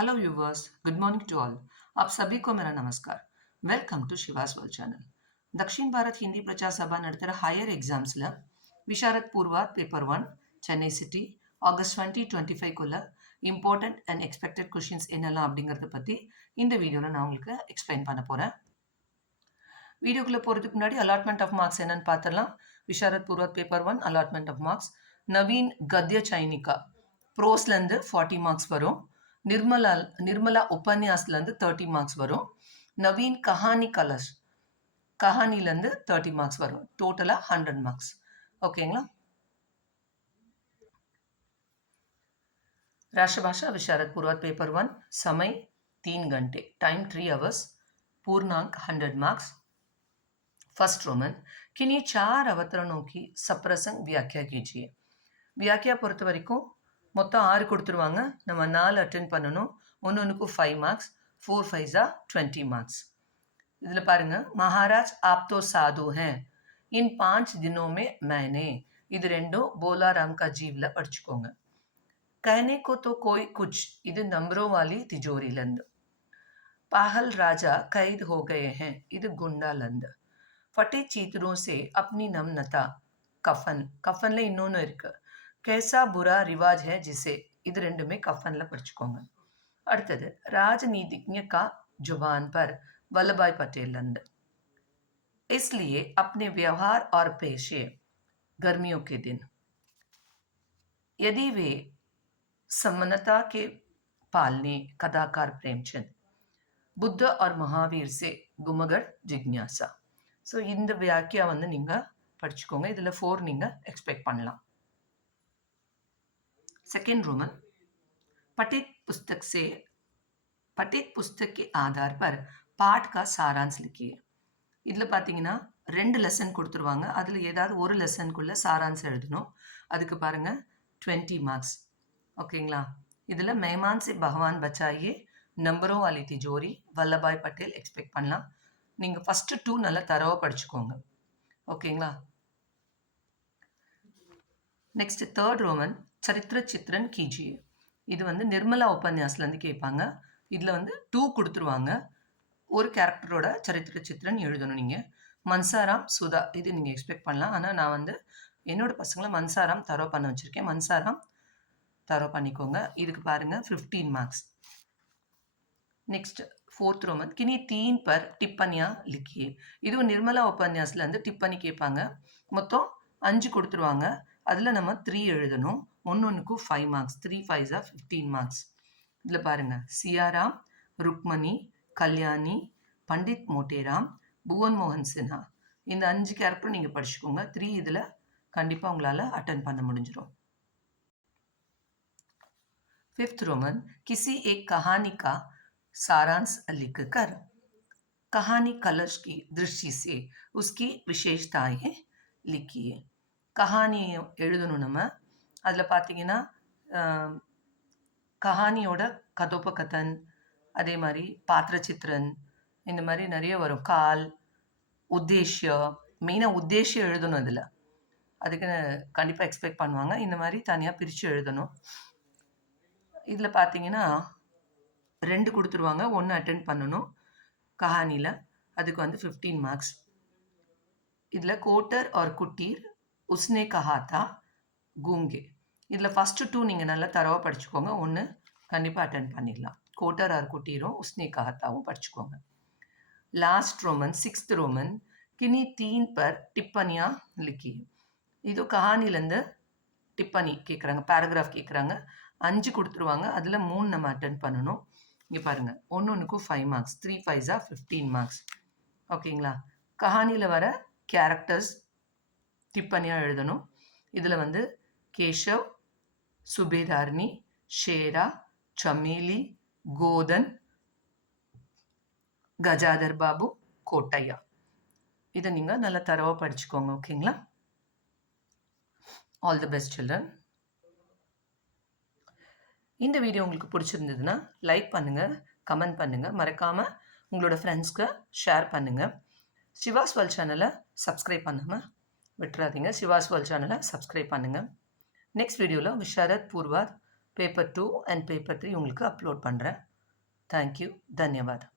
Hello viewers, good morning to all. आप सभी को मेरा नमस्कार। Welcome to Siva's world channel. Dakshin Bharat Hindi Prachar Sabha நடத்துகிற ஹையர் எக்ஸாம்ஸில் Visharad Purva paper 1 Chennai city August 2025குள்ள இம்பார்ட்டண்ட் அண்ட் எக்ஸ்பெக்டட் கொஷின்ஸ் என்னெல்லாம் அப்படிங்கிறத பற்றி இந்த வீடியோவில் நான் உங்களுக்கு எக்ஸ்பிளைன் பண்ண போகிறேன். வீடியோக்குள்ளே போகிறதுக்கு முன்னாடி அலாட்மெண்ட் ஆஃப் மார்க்ஸ் என்னன்னு பார்த்துடலாம். Visharad Purva paper 1 allotment of marks. Naveen Gadya சைனிகா ப்ரோஸ்லேருந்து 40 மார்க்ஸ் வரும். நிர்மலா உபன்யாஸ்லேருந்து 30 மார்க்ஸ் வரும். நவீன் கஹானி கலஷ் கஹானிலேருந்து 30 மார்க்ஸ் வரும். டோட்டலாக 100 மார்க்ஸ். ஓகேங்களா? राष्ट्रभाषा विशारद पूर्वत पेपर 1 समय 3 घंटे, टाइम 3 hours, पूर्णांक 100 मार्क्स. फर्स्ट रोमन किन्हीं 4 अवतरणों की सप्रसंग व्याख्या कीजिए. व्याख्या பொறுத்த வரைக்கும் மொத்தம் 6 கொடுத்துருவாங்க. நம்ம 4 அட்டென்ட் பண்ணணும். ஒன்றுக்கு 5 மார்க்ஸ், 4 5s 20 மார்க்ஸ். இதில் பாருங்க, மகாராஜ் ஆப் தோ சாது ஹேன், இன் 5 दिनों में मैंने, இது ரெண்டும் போலாராம் கா ஜீவில் படிச்சுக்கோங்க. कहने को तो कोई कुछ, இது नंबरों वाली तिजोरीलंद. पाहल राजा कैद हो गए हैं, இது गुंडालंद. फटे चीतरों से अपनी नम्रता, कफन, कफनல இன்னொன்று இருக்கு. कैसा बुरा रिवाज है जिसे, இது ரெண்டுமே கஃபன்ல படிச்சுக்கோங்க. அடுத்தது राजनीतिज्ञ का जुबान पर, वल्लभाई पटेल लंद. इसलिए अपने व्यवहार और पेशे, गर्मियों के दिन, यदि वे समानता के पालने, कदाकार प्रेमचंद. बुद्ध और महावीर से गुमगढ़ जिज्ञासा. ஸோ இந்த வியாக்கியா வந்து நீங்கள் படிச்சுக்கோங்க. இதில் 4 நீங்கள் எக்ஸ்பெக்ட் பண்ணலாம். सेकेंड रोमन पठित पुस्तक के आधार पर पाठ का सारांश लिखिए. இதில் பார்த்தீங்கன்னா 2 லெசன் கொடுத்துருவாங்க. அதில் ஏதாவது ஒரு லெசனுக்குள்ள சாராம்சம் எழுதணும். அதுக்கு பாருங்கள் 20 மார்க்ஸ். ஓகேங்களா? இதில் மெஹமான் से भगवान बचाइए, நம்பரும் वाली तिजोरी, வல்லபாய் பட்டேல் எக்ஸ்பெக்ட் பண்ணலாம். நீங்கள் ஃபஸ்ட்டு 2 நல்லா தரவாக படிச்சுக்கோங்க. ஓகேங்களா? நெக்ஸ்ட் தேர்ட் ரோமன் சரித்திர சித்திரன் கீஜியே. இது வந்து நிர்மலா உபன்யாஸ்லேருந்து கேட்பாங்க. இதில் வந்து 2 கொடுத்துருவாங்க. ஒரு கேரக்டரோட சரித்திர சித்திரன் எழுதணும் நீங்கள். மன்சாராம் சுதா, இது நீங்கள் எக்ஸ்பெக்ட் பண்ணலாம். ஆனால் நான் வந்து என்னோட பசங்களை மன்சாராம் தரோ பண்ண வச்சுருக்கேன். மன்சாராம் தரோ பண்ணிக்கோங்க. இதுக்கு பாருங்கள் 15 மார்க்ஸ். நெக்ஸ்ட் फोर्थ रोमन किन्हीं 3 पर टिप्पणियाँ लिखिए. இதுவும் நிர்மலா உபன்யாஸ்லேருந்து டிப்பணி கேட்பாங்க. மொத்தம் 5 கொடுத்துருவாங்க. அதில் நம்ம 3 எழுதணும். ஒன்றுக்கு 5 மார்க்ஸ், 3 5s 15 மார்க்ஸ். இதில் பாருங்கள், சியாராம், ருக்மணி, கல்யாணி, பண்டித் மோட்டேராம், புவன் மோகன் சின்ஹா, இந்த 5 கேரக்டரும் நீங்கள் படிச்சுக்கோங்க. 3 இதில் கண்டிப்பாக உங்களால் அட்டன் பண்ண முடிஞ்சிடும். फिफ्थ रोमन किसी एक कहानी का सारांश लिखकर कहानी कलश की दृष्टि से उसकी विशेषताएं लिखिए. கஹானி எழுதணும் நம்ம. அதில் பார்த்தீங்கன்னா கஹானியோட கதோபகதன், அதே மாதிரி பாத்திரச்சித்திரன், இந்த மாதிரி நிறைய வரும். கால், உத்தேஷ்யம், மெயினாக உத்தேஷ்யம் எழுதணும். அதில் அதுக்கு கண்டிப்பாக எக்ஸ்பெக்ட் பண்ணுவாங்க. இந்த மாதிரி தனியாக பிரித்து எழுதணும். இதில் பார்த்தீங்கன்னா 2 கொடுத்துருவாங்க. 1 அட்டென்ட் பண்ணணும் கஹானியில். அதுக்கு வந்து 15 மார்க்ஸ். இதில் கோட்டர் और குட்டீர், உஸ்னே கஹாத்தா, கூங்கே, இதில் ஃபஸ்ட்டு 2 நீங்கள் நல்லா தரவாக படிச்சுக்கோங்க. 1 கண்டிப்பாக அட்டென்ட் பண்ணிடலாம். கோட்டர் और குட்டீரும் உஸ்னே கஹாத்தாவும் படிச்சுக்கோங்க. Last Roman 6th Roman Guinea 3 पर टिप्पणियाँ लिखिए. இது கஹானிலேருந்து டிப்பணி கேட்குறாங்க, பேராகிராஃப் கேட்குறாங்க. 5 கொடுத்துருவாங்க. அதில் 3 நம்ம அட்டென்ட் பண்ணணும். இங்கே பாருங்கள், ஒன்றுக்கு 5 மார்க்ஸ், 3 5s 15 மார்க்ஸ். ஓகேங்களா? கஹானியில் வர கேரக்டர்ஸ் டிப்பணியாக எழுதணும். இதில் வந்து கேஷவ், சுபேதார்னி, ஷேரா, சமேலி, கோதன், கஜாதர் பாபு, கோட்டையா, இதை நீங்கள் நல்லா தரவாக படிச்சுக்கோங்க. ஓகேங்களா? All the best children. இந்த வீடியோ உங்களுக்கு பிடிச்சிருந்ததுன்னா லைக் பண்ணுங்கள், கமெண்ட் பண்ணுங்கள், மறக்காமல் உங்களோட ஃப்ரெண்ட்ஸ்க்கு ஷேர் பண்ணுங்கள். சிவாஸ் வேர்ல்ட் சேனலை சப்ஸ்கிரைப் பண்ணாமல் விட்டுறாதீங்க. சிவாஸ் வேர்ல்ட் சேனலை சப்ஸ்கிரைப் பண்ணுங்கள். நெக்ஸ்ட் வீடியோவில் Visharad Purva paper 2 and paper 3 உங்களுக்கு அப்லோட் பண்ணுறேன். थैंक यू, धन्यवाद।